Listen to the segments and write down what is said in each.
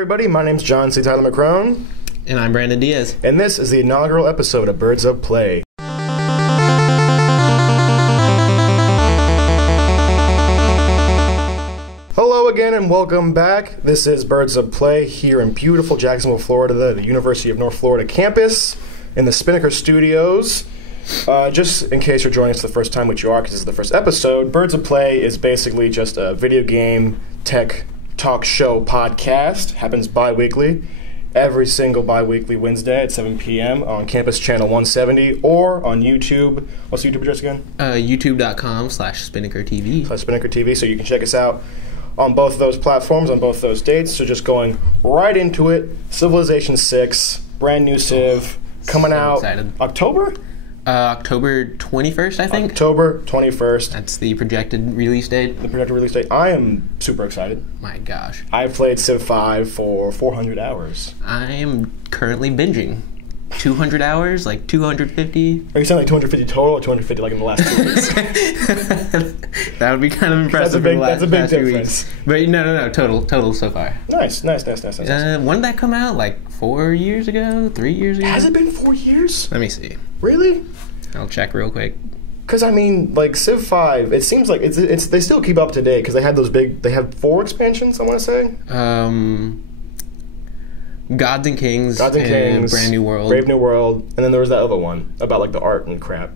everybody. My name's John C. Tyler McCrone. And I'm Brandon Diaz. And this is the inaugural episode of Birds of Play. Hello again and welcome back. This is Birds of Play here in beautiful Jacksonville, Florida, the University of North Florida campus in the Spinnaker Studios. Just in case you're joining us the first time, which you are because this is the first episode, Birds of Play is basically just a video game tech talk show podcast. Happens bi-weekly. Every single bi-weekly Wednesday at 7 p.m. on Campus Channel 170 or on YouTube. What's the YouTube address again? YouTube.com/Spinnaker TV. /Spinnaker TV, so you can check us out on both those platforms, on both those dates. So just going right into it, Civilization 6, brand new Civ, coming out excited. October? October 21st, I think. October 21st. That's the projected release date. The projected release date. I am super excited. My gosh. I've played Civ 5 for 400 hours. I am currently binging. 200 hours, like 250. Are you saying like 250 total or 250 like in the last 2 weeks? That would be kind of impressive. That's a big difference. But no, total so far. Nice. When did that come out? Like 4 years ago? 3 years ago? Has it been 4 years? Let me see. Really? I'll check real quick. Because, I mean, like, Civ 5, it seems like it's they still keep up to date because they had they have 4 expansions, I want to say. Gods and Kings, Brave New World, and then there was that other one about, like, the art and crap.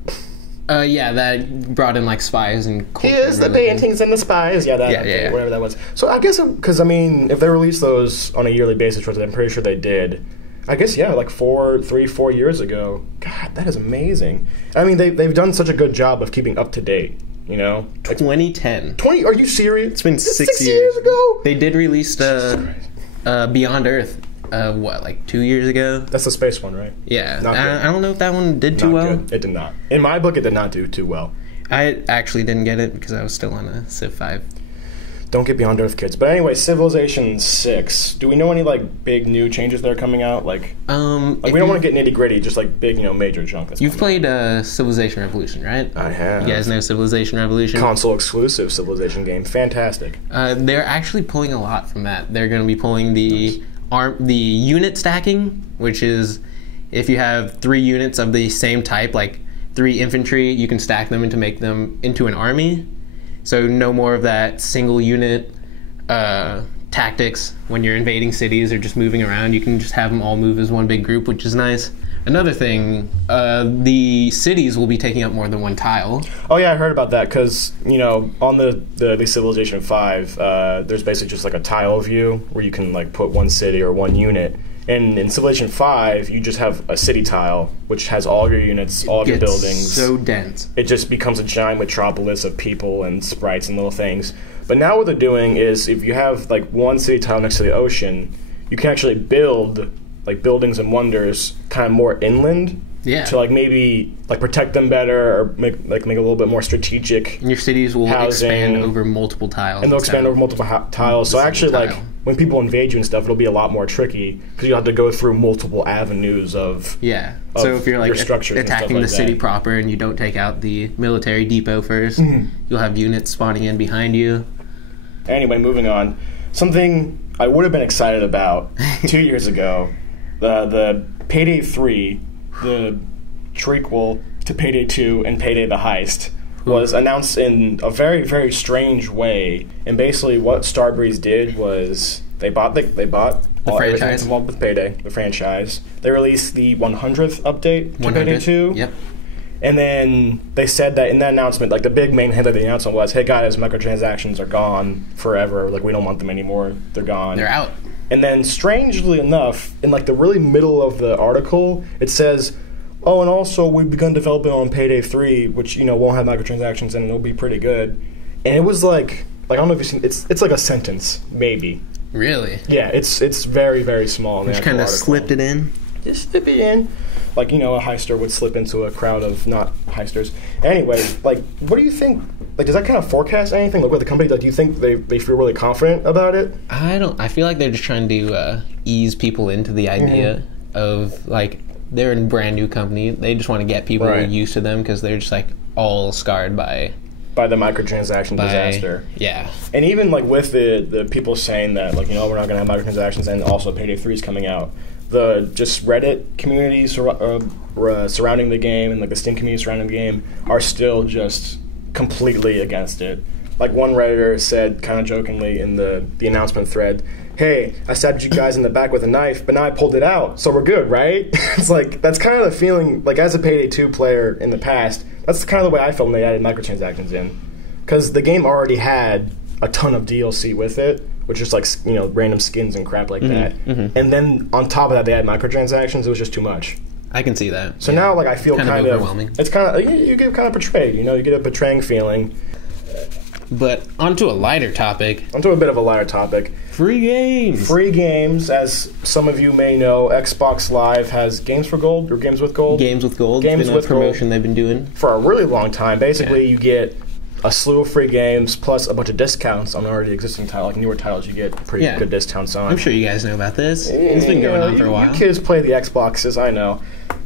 Yeah, that brought in, like, spies and culture. Here's the paintings and the spies. Yeah, whatever that was. So I guess, because, I mean, if they release those on a yearly basis, which I'm pretty sure they did, I guess, yeah, like 4 years ago. God, that is amazing. I mean, they've done such a good job of keeping up to date, you know? 2010. Are you serious? It's been 6 years ago? They did release Beyond Earth, like 2 years ago? That's the space one, right? Yeah. I don't know if that one did too well. Good. It did not. In my book, it did not do too well. I actually didn't get it because I was still on a Civ 5. Don't get Beyond Earth, kids. But anyway, Civilization 6. Do we know any, like, big new changes that are coming out? Like we don't want to get nitty-gritty, just, like, big, major junk. You've played Civilization Revolution, right? I have. You guys know Civilization Revolution? Console-exclusive Civilization game. Fantastic. They're actually pulling a lot from that. They're going to be pulling the unit stacking, which is if you have 3 units of the same type, like 3 infantry, you can stack them to make them into an army. So no more of that single unit tactics when you're invading cities or just moving around. You can just have them all move as one big group, which is nice. Another thing, the cities will be taking up more than 1 tile. Oh yeah, I heard about that because, on the Civilization 5, there's basically just like a tile view where you can like put 1 city or 1 unit. And in Civilization 5, you just have a city tile, which has all your units, all of your buildings. So dense. It just becomes a giant metropolis of people and sprites and little things. But now what they're doing is, if you have like 1 city tile next to the ocean, you can actually build like buildings and wonders kind of more inland. Yeah. To like maybe like protect them better or make a little bit more strategic. And your cities will housing, expand over multiple tiles. And they'll expand over multiple tiles. So actually, like when people invade you and stuff, it'll be a lot more tricky because you have to go through multiple avenues of So if you're like attacking the city proper and you don't take out the military depot first, you'll have units spawning in behind you. Anyway, moving on. Something I would have been excited about 2 years ago, the Payday 3. The trequel to Payday 2 and Payday the Heist was announced in a very, very strange way. And basically what Starbreeze did was they bought all everything that's involved with Payday, the franchise. They released the 100th update to Payday 2. Yep. And then they said that in that announcement, like the big main head of the announcement was, hey guys, microtransactions are gone forever. Like we don't want them anymore. They're gone. They're out. And then, strangely enough, in like the really middle of the article, it says, "Oh, and also we've begun developing on Payday 3, which won't have microtransactions and it'll be pretty good." And it was like I don't know if you've seen it's like a sentence, maybe. Really? Yeah, it's very, very small. Just kind of slipped it in. Just slip it in, like a heister would slip into a crowd of not heisters. Anyway, like, what do you think? Like, does that kind of forecast anything? Like, with the company, like, do you think they feel really confident about it? I feel like they're just trying to ease people into the idea of, like, they're a brand new company. They just want to get people used to them because they're just, like, all scarred by by the microtransaction disaster. Yeah. And even like with the people saying that, like, we're not going to have microtransactions, and also Payday 3 is coming out, the just Reddit community surrounding the game and like the Steam community surrounding the game are still just completely against it. Like one Redditor said kind of jokingly in the announcement thread, hey, I stabbed you guys in the back with a knife, but now I pulled it out, so we're good, right? It's like, that's kind of the feeling, like as a Payday 2 player in the past, that's kind of the way I felt when they added microtransactions in. Because the game already had a ton of DLC with it, which is like, random skins and crap like that. Mm-hmm. And then on top of that, they had microtransactions. It was just too much. I can see that. So now, like, I feel kind of overwhelming. It's kind of, you get kind of betrayed, you get a betraying feeling. But onto a lighter topic. Onto a bit of a lighter topic. Free games. Free games, as some of you may know, Xbox Live has Games for Gold, or Games with Gold. Games with Gold. Games with promotion Gold they've been doing for a really long time. Basically, you get a slew of free games plus a bunch of discounts on already existing titles. Like newer titles, you get pretty good discounts on. I'm sure you guys know about this. It's been going on for a while. You kids play the Xboxes, I know.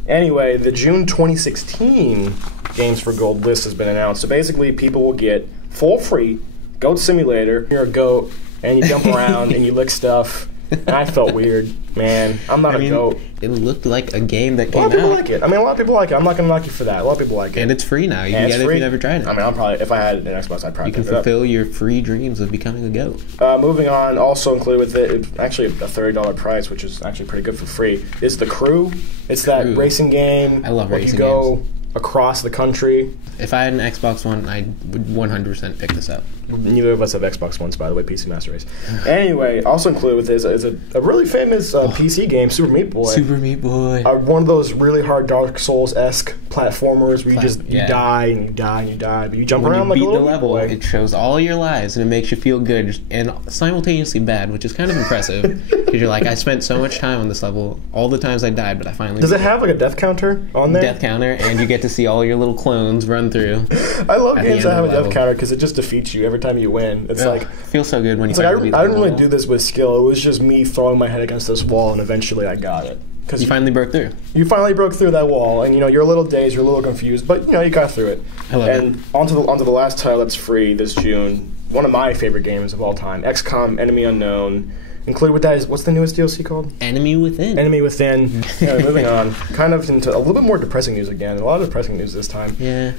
Anyway, the June 2016 Games for Gold list has been announced. So basically, people will get full free Goat Simulator. You're a goat, and you jump around and you lick stuff. And I felt weird, man. I'm not a goat. It looked like a game that came out. A lot of people like it. A lot of people like it. I'm not going to knock you for that. A lot of people like it. And it's free now. You can get it if you never tried it. I'll probably, if I had an Xbox, I'd probably pick it up. You can fulfill your free dreams of becoming a goat. Moving on, also included with it, actually a $30 price, which is actually pretty good for free, is The Crew. It's that racing game. I love racing games. You go across the country. If I had an Xbox One, I would 100% pick this up. Neither of us have Xbox Ones, by the way, PC Master Race. Anyway, also included with this is a really famous PC game, Super Meat Boy. Super Meat Boy. One of those really hard Dark Souls-esque platformers where you die and you die and you die, but you jump around like a little level, it shows all your lives and it makes you feel good and simultaneously bad, which is kind of impressive because you're like, I spent so much time on this level, all the times I died, but I finally Does it have like a death counter on there? Death counter, and you get to see all your little clones run through. I love games that have a death counter because it just defeats you every time you win. It's like, it feels so good when you I didn't really do this with skill. It was just me throwing my head against this wall, and eventually I got it. You finally broke through. You finally broke through that wall, and you're a little dazed, you're a little confused, but you got through it. I love it. And onto the last title that's free this June. One of my favorite games of all time, XCOM: Enemy Unknown. Included with that is, what's the newest DLC called? Enemy Within. Enemy Within. Moving on, kind of into a little bit more depressing news again. A lot of depressing news this time. Yeah.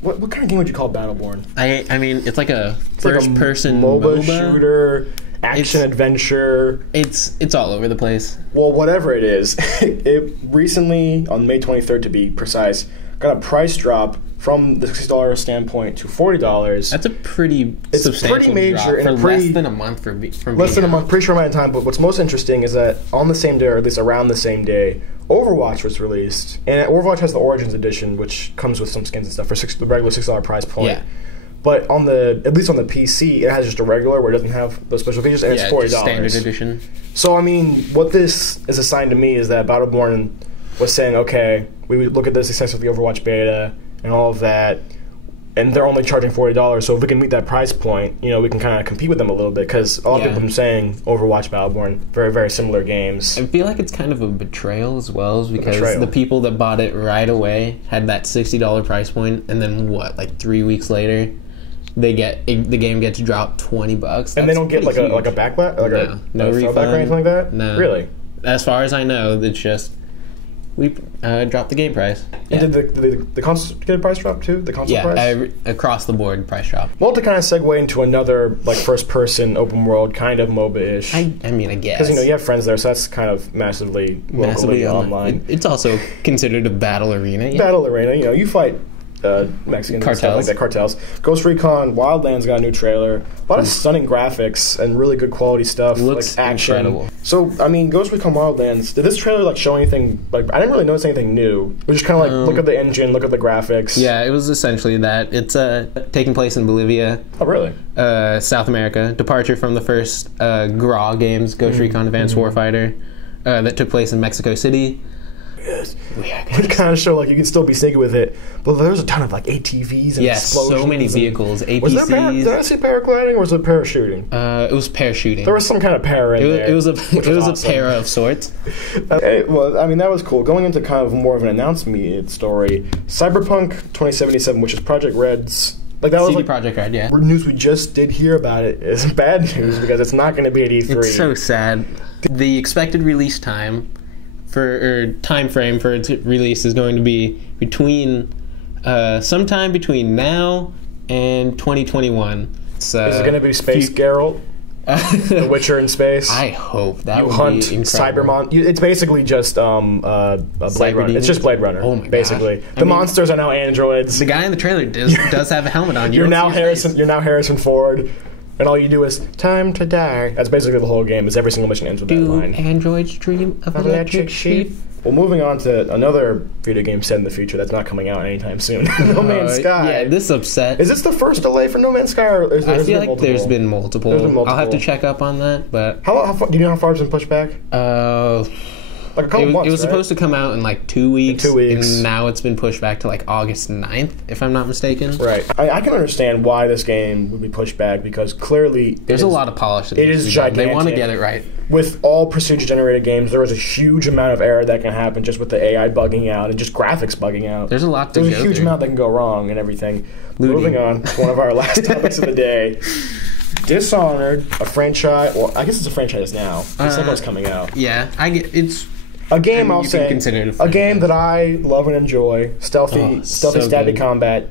What kind of game would you call Battleborn? I mean, it's like a first-person MOBA shooter, action adventure. It's all over the place. Well, whatever it is, it recently, on May 23rd to be precise, got a price drop from the $60 standpoint to $40. That's a pretty substantial major drop and for less than a month from less than a month, pretty short amount of time. But what's most interesting is that on the same day, or at least around the same day, Overwatch was released, and Overwatch has the Origins Edition, which comes with some skins and stuff for the regular $6 price point. Yeah. But at least on the PC, it has just a regular where it doesn't have those special features, and it's $40. Just standard edition. So I mean, what this is a sign to me is that Battleborn was saying, okay, we would look at the success of the Overwatch beta and all of that, and they're only charging $40. So if we can meet that price point, we can kind of compete with them a little bit, because a lot of people have been saying Overwatch, Battleborn, very, very similar games. I feel like it's kind of a betrayal as well, because the people that bought it right away had that $60 price point, and then 3 weeks later, the game gets dropped $20. And they don't get like a backlash, no refund or anything like that. No, really. As far as I know, it's just we dropped the game price. Yeah. And did the console get a price drop too? The console price? Yeah, across the board price drop. Well, to kind of segue into another first-person open world kind of MOBA-ish. I mean, I guess because you have friends there, so that's kind of massively locally online. It's also considered a battle arena. Yeah. Battle arena. You fight Mexican cartels. Cartels. Ghost Recon Wildlands got a new trailer. A lot of stunning graphics and really good quality stuff. Looks action. incredible. So, I mean, Ghost Recon Wildlands, did this trailer show anything? I didn't really notice anything new. It was just kind of look at the engine, look at the graphics. Yeah, it was essentially that. It's taking place in Bolivia. Oh, really? South America. Departure from the first GRAW games, Ghost Recon Advanced Warfighter, that took place in Mexico City. is. It kind of show like you can still be sneaky with it, but there's a ton of like ATVs and explosions. So many vehicles. APCs. Was there did I see paragliding or was it parachuting? It was parachuting. There was some kind of para in there. It was a para of sorts. Well, I mean that was cool. Going into kind of more of an announcement story, Cyberpunk 2077, which is Project Red's. Like that was CD Projekt Red, yeah. News we just did hear about it is bad news because it's not going to be at E3. It's so sad. The expected release time time frame for its release is going to be between sometime between now and 2021. So is it going to be Space Geralt? The Witcher in space. I hope that you hunt Cybermon. It's basically just Blade Runner. It's just Blade Runner. Oh my basically, gosh. The monsters are now androids. The guy in the trailer does have a helmet on. You're now Harrison Ford, and all you do is time to die. That's basically the whole game. Is every single mission ends with that line. Do androids dream of electric sheep? Well, moving on to another video game set in the future that's not coming out anytime soon. No Man's Sky. Yeah, this upset. Is this the first delay for No Man's Sky? Or is there, I feel like there's been multiple. I'll have to check up on that. But how far, do you know how far it's been pushed back? Like a couple months, it was supposed to come out in like 2 weeks. 2 weeks. And now it's been pushed back to like August 9th, if I'm not mistaken. Right. I can understand why this game would be pushed back because clearly there's a lot of polish. It is gigantic. They want to get it right. With all procedure-generated games, there is a huge amount of error that can happen just with the AI bugging out and just graphics bugging out. There's a lot to go There's a huge amount that can go wrong and everything. Moving on to one of our last topics of the day. Dishonored, a franchise. Well, I guess it's a franchise now. The second one's coming out. Yeah, it's a game. I'll say a game that I love and enjoy. Stealthy, stabby combat.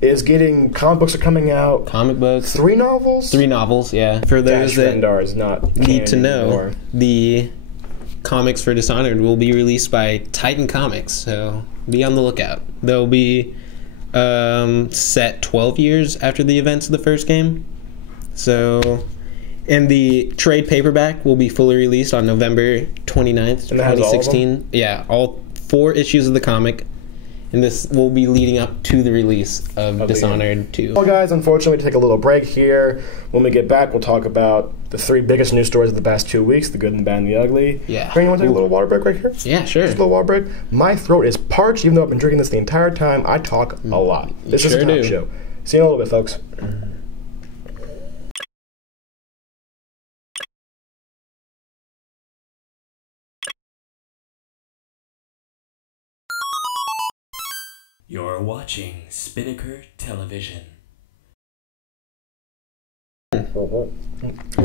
Is getting comic books are coming out. Comic books. 3 novels. 3 novels. Yeah. For those that is not need to know, anymore. The comics for Dishonored will be released by Titan Comics, so be on the lookout. They'll be set 12 years after the events of the first game. So, and the trade paperback will be fully released on November 29th, 2016. Yeah, all 4 issues of the comic. And this will be leading up to the release of Dishonored 2. Well, guys, unfortunately, we take a little break here. When we get back, we'll talk about the 3 biggest news stories of the past 2 weeks, the good, the bad, and the ugly. Yeah. Brandon, you want to take a little water break right here? Yeah, sure. Just a little water break. My throat is parched, even though I've been drinking this the entire time. I talk a lot. This is a talk show. See you in a little bit, folks. You're watching Spinnaker Television.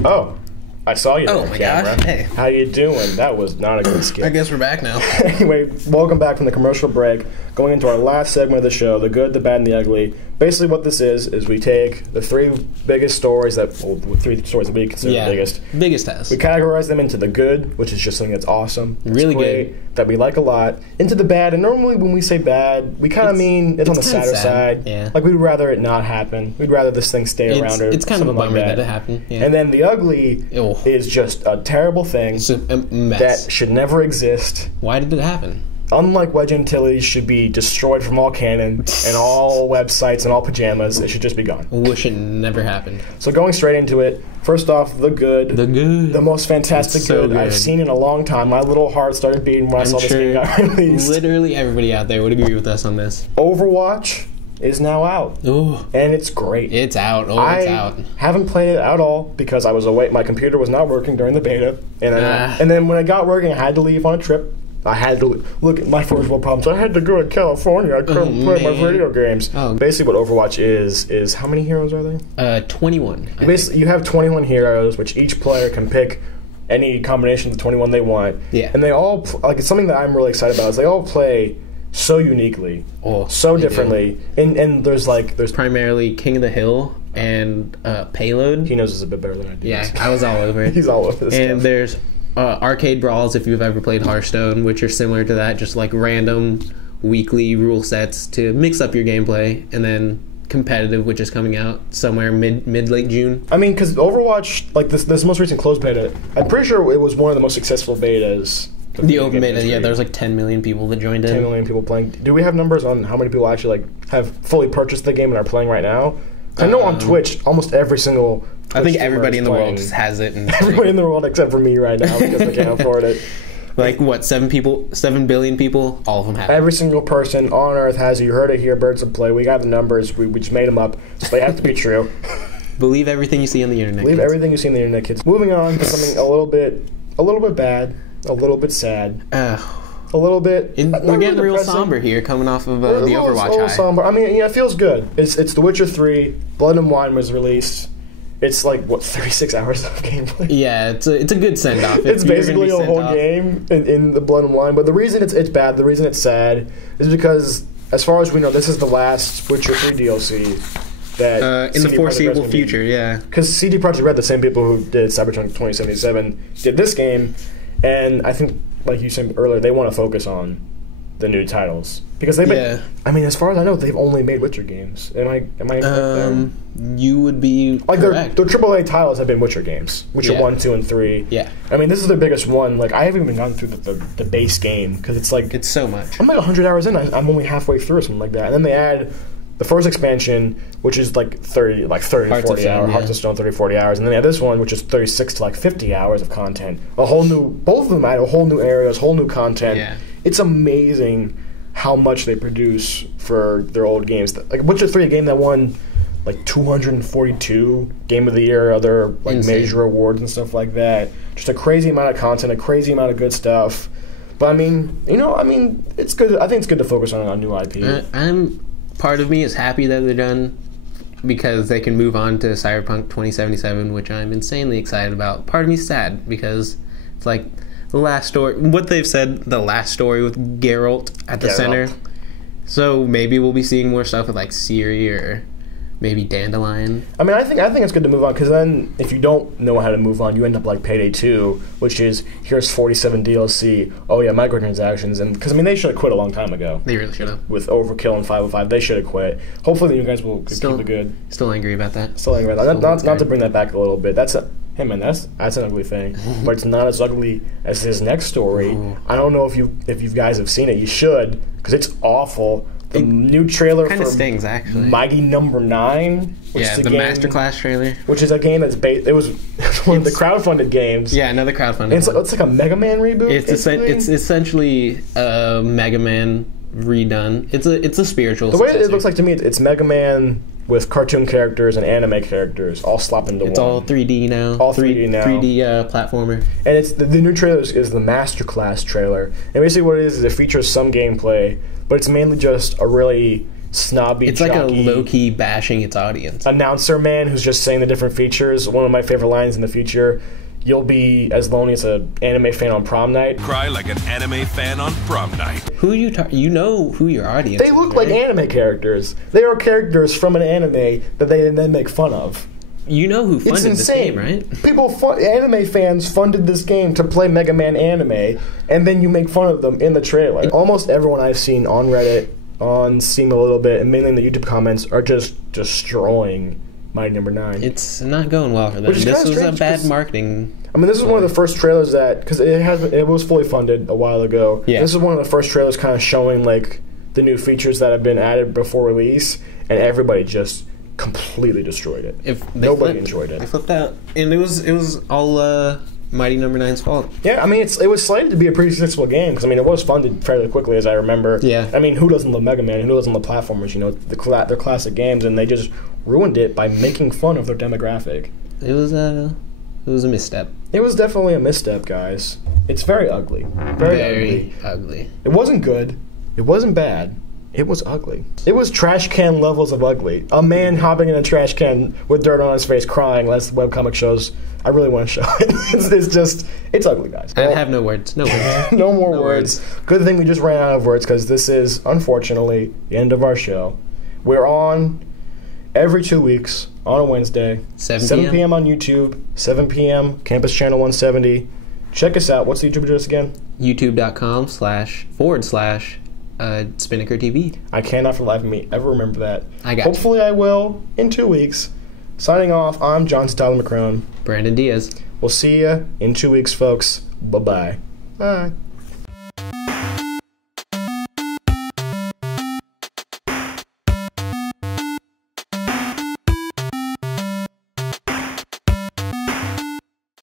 Oh, I saw you there, my camera. gosh. Hey. How you doing? That was not a good skit. I guess we're back now. Anyway, welcome back from the commercial break. Going into our last segment of the show, the good, the bad, and the ugly. Basically what this is we take the 3 biggest stories that, well, 3 stories that we consider the biggest. Biggest test. We categorize them into the good, which is just something that's awesome. Really great, good. That we like a lot. Into the bad, and normally when we say bad, we kind of mean it's on the sadder side. Yeah. Like we'd rather it not happen. We'd rather this thing stay around or it's kind of a bummer like that it happened. Yeah. And then the ugly is just a terrible thing it's a mess. that should never exist. Why did it happen? Unlike Wedge Antilles should be destroyed from all canon and all websites and all pajamas, it should just be gone. Wish it never happened. So going straight into it, first off, the good. The most fantastic good I've seen in a long time. My little heart started beating when I saw this game got released. Literally everybody out there would agree with us on this. Overwatch is now out. Ooh. And it's great. It's out. It's out. Haven't played it at all because I was away. My computer was not working during the beta. And then when it got working, I had to leave on a trip. I had to look at my first world problems. I had to go to California. I couldn't play my video games. Basically, what Overwatch is how many heroes are there? 21. Basically, you have 21 heroes, which each player can pick any combination of the 21 they want. Yeah. And they all like it's something that I'm really excited about. Is they all play so uniquely, so differently, and there's primarily King of the Hill and Payload. He knows this a bit better than I do. Yeah, I was all over it. He's all over this. And stuff. there's arcade brawls, if you've ever played Hearthstone, which are similar to that, just like random weekly rule sets to mix up your gameplay, and then competitive, which is coming out somewhere mid-late June. I mean, because Overwatch, like this most recent closed beta, I'm pretty sure it was one of the most successful betas. The open beta, yeah, there's like 10 million people that joined in. 10 million people playing. Do we have numbers on how many people actually have fully purchased the game and are playing right now? I know on Twitch, almost every single I think everybody in the world has it. And everybody in the world except for me right now because I can't afford it. Like, what, 7 billion people? All of them have it. Every single person on Earth has it. You heard it here, Birds of Play. We got the numbers. We just made them up. So they have to be true. Believe everything you see on the internet. Believe kids. everything you see on the internet, kids. Moving on to something a little bit bad, a little bit sad, a little bit. We're getting real somber here, coming off of the Overwatch high. Somber. I mean, yeah, it feels good. It's The Witcher 3. Blood and Wine was released. It's like, what, 36 hours of gameplay? Yeah, it's a good send off. It's basically a whole game in the Blood and Wine. But the reason it's bad, the reason it's sad, is because, as far as we know, this is the last Witcher 3 DLC. That in the foreseeable future, yeah. Because CD Projekt Red, the same people who did Cyberpunk 2077, did this game, and I think, like you said earlier, they want to focus on the new titles because they've been. I mean, as far as I know, they've only made Witcher games. Am I incorrect there? You would be like correct. Their AAA titles have been Witcher games, Witcher 1, 2, and 3. Yeah. I mean, this is their biggest one. Like, I haven't even gone through the base game because it's like it's so much. I'm like 100 hours in. I'm only halfway through or something like that, and then they add the first expansion, which is like 30 to 40 hours, Hearts of Stone, 30 to 40 hours, and then they have this one, which is 36 to like 50 hours of content. Both of them add a whole new areas, whole new content. Yeah. It's amazing how much they produce for their old games. Like Witcher 3, a game that won like 242 Game of the Year, other like major awards and stuff like that. Just a crazy amount of content, a crazy amount of good stuff. But I mean, it's good. I think it's good to focus on a new IP. Part of me is happy that they're done because they can move on to Cyberpunk 2077, which I'm insanely excited about. Part of me is sad because it's like the last story, what they've said, the last story with Geralt at the center. So maybe we'll be seeing more stuff with like Ciri or maybe Dandelion. I mean, I think it's good to move on because then if you don't know how to move on, you end up like Payday 2, which is here's 47 DLC. Oh yeah, microtransactions, and because I mean they should have quit a long time ago. They really should have. With Overkill and 505, they should have quit. Hopefully you guys will keep it good. Still angry about that. Still angry about that. Not to bring that back a little bit. That's an ugly thing, but it's not as ugly as his next story. Ooh. I don't know if you guys have seen it. You should because it's awful. The new trailer for stings, actually. Mighty Number 9, which is the Masterclass trailer, which is a game that's it was one of the crowdfunded games. Yeah, another crowdfunded. It's like a Mega Man reboot. It's essentially a Mega Man redone. It's a spiritual. The way it looks like to me, it's Mega Man with cartoon characters and anime characters all slapped into one. It's all 3D now. All 3D now. 3D platformer. And it's the new trailer is the Masterclass trailer. And basically what it is it features some gameplay, but it's mainly just a really snobby, it's like a low-key bashing its audience. Announcer man who's just saying the different features. One of my favorite lines in the future, you'll be as lonely as an anime fan on prom night. Cry like an anime fan on prom night. Who you know who your audience They look like anime characters. They are characters from an anime that they then make fun of. You know who funded this game, right? Anime fans funded this game to play Mega Man anime, and then you make fun of them in the trailer. Almost everyone I've seen on Reddit, on Steam a little bit, and mainly in the YouTube comments, are just destroying Mighty Number 9. It's not going well for them. This was a bad marketing. I mean, this is one of the first trailers that, because it was fully funded a while ago. Yeah. This is one of the first trailers kind of showing like the new features that have been added before release, and everybody just completely destroyed it. Nobody enjoyed it. They flipped out, and it was all Mighty Number 9's fault. Yeah, I mean it was slated to be a pretty successful game because I mean it was funded fairly quickly as I remember. Yeah. I mean who doesn't love Mega Man? Who doesn't love platformers? You know, they're classic games, and they just ruined it by making fun of their demographic. It was a misstep. It was definitely a misstep, guys. It's very ugly. Very ugly. It wasn't good. It wasn't bad. It was ugly. It was trash can levels of ugly. A man hopping in a trash can with dirt on his face crying, as the webcomic shows. I really want to show it. It's ugly, guys. I have no words. No words. No more words. Good thing we just ran out of words because this is, unfortunately, the end of our show. We're on every 2 weeks on a Wednesday. 7 p.m. on YouTube, 7 p.m. Campus Channel 170. Check us out. What's the YouTube address again? YouTube.com//Spinnaker TV. I cannot for the life of me ever remember that. Hopefully I will in 2 weeks. Signing off, I'm John Tyler McCrone. Brandon Diaz. We'll see you in 2 weeks, folks. Bye-bye. Bye.